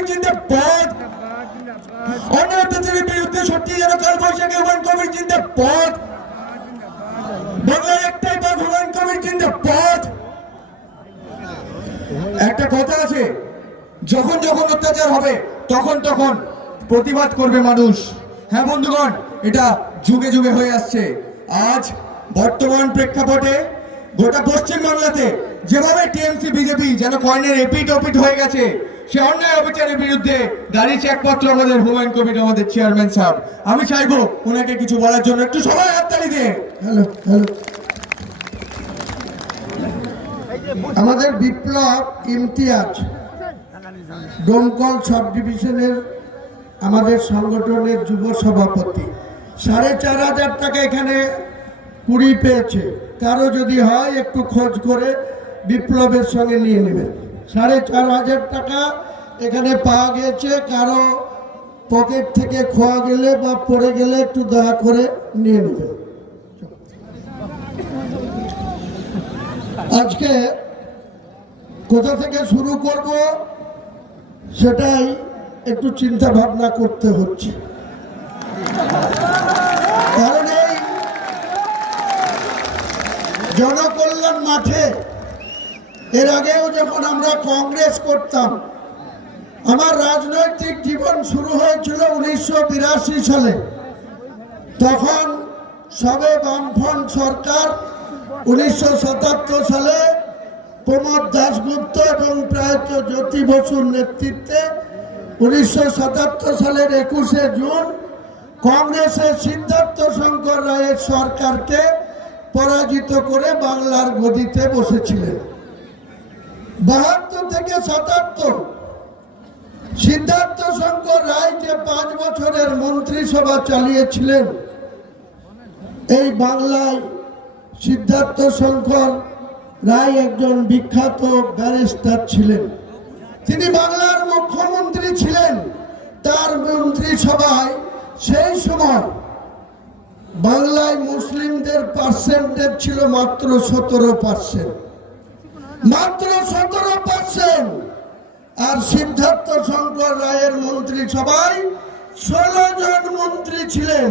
Committee জিন্দাবাদ। অন্য অত্যাচারের বিরুদ্ধে সত্যি যেন কালবৈশাখী হুমায়ুন কমিটি জিন্দাবাদ। বাংলার একটাই বাদ হুমায়ুন কমিটি জিন্দাবাদ। একটা কথা আছে, যখন যখন অত্যাচার হবে তখন তখন প্রতিবাদ করবে মানুষ। হ্যাঁ বন্ধুগণ, এটা যুগে যুগে হয়ে আসছে। আজ বর্তমান প্রেক্ষাপটে গোটা পশ্চিম বাংলাতে যেভাবে টিএমসি বিজেপি যেন কয়েনের এপিট ওপিট হয়ে গেছে, সে অন্যায় অবিচারের বিরুদ্ধে দাঁড়িয়েছে একমাত্র আমাদের হুমায়ুন কমিটি, আমাদের চেয়ারম্যান সাহেব। আমি চাইবো ওনাকে কিছু বলার জন্য, একটু সবাই হাততালি দিয়ে। হ্যালো হ্যালো, আমাদের বিপ্লব ইমতিয়াজ ডোমকল সাব ডিভিশনের আমাদের সংগঠনের যুব সভাপতি 4,500 টাকা এখানে কুড়ি পেয়েছে। কারো যদি হয় একটু খোঁজ করে বিপ্লবের সঙ্গে নিয়ে নেবেন। 4,500 টাকা এখানে পাওয়া গেছে। কারো পকেট থেকে খোয়া গেলে বা পড়ে গেলে একটু দয়া করে নিয়ে নেবেন। আজকে কোথা থেকে শুরু করব সেটাই একটু চিন্তা ভাবনা করতে হচ্ছে। কারণ এই জনকল্যাণ মাঠে এর আগেও যখন আমরা কংগ্রেস করতাম, আমার রাজনৈতিক জীবন শুরু হয়েছিল 1982 সালে। তখন সবে বামফ্রন্ট সরকার 1977 সালে প্রমোদ দাশগুপ্ত এবং প্রয়াত জ্যোতি বসুর নেতৃত্বে 1977 সালের 21শে জুন কংগ্রেসের সিদ্ধার্থ শঙ্কর রায়ের সরকারকে পরাজিত করে বাংলার গদিতে বসেছিলেন। 72 থেকে 77 সিদ্ধার্থ শঙ্কর রায় যে 5 বছরের মন্ত্রিসভা চালিয়েছিলেন, এই বাংলায় সিদ্ধার্থ শঙ্কর রায় একজন বিখ্যাত ব্যারিস্টার ছিলেন। তিনি বাংলার মুখ্যমন্ত্রী ছিলেন। তার মন্ত্রিসভায় সেই সময় বাংলায় মুসলিমদের পার্সেন্টেজ ছিল মাত্র 17%, মাত্র 17%। আর সিদ্ধার্থ শঙ্কর রায়ের মন্ত্রিসভায় 16 জন মন্ত্রী ছিলেন,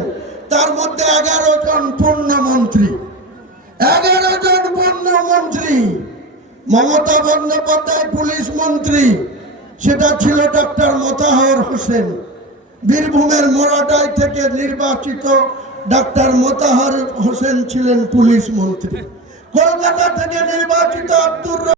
তার মধ্যে 11 জন পূর্ণমন্ত্রী। 11 জন পূর্ণমন্ত্রী। মমতা বন্দ্যোপাধ্যায় পুলিশ মন্ত্রী, সেটা ছিল ডক্টর মোতাহার হোসেন। বীরভূমের মোরাডাই থেকে নির্বাচিত ডক্টর মোতাহার হোসেন ছিলেন পুলিশ মন্ত্রী। কলকাতা থেকে নির্বাচিত আব্দুর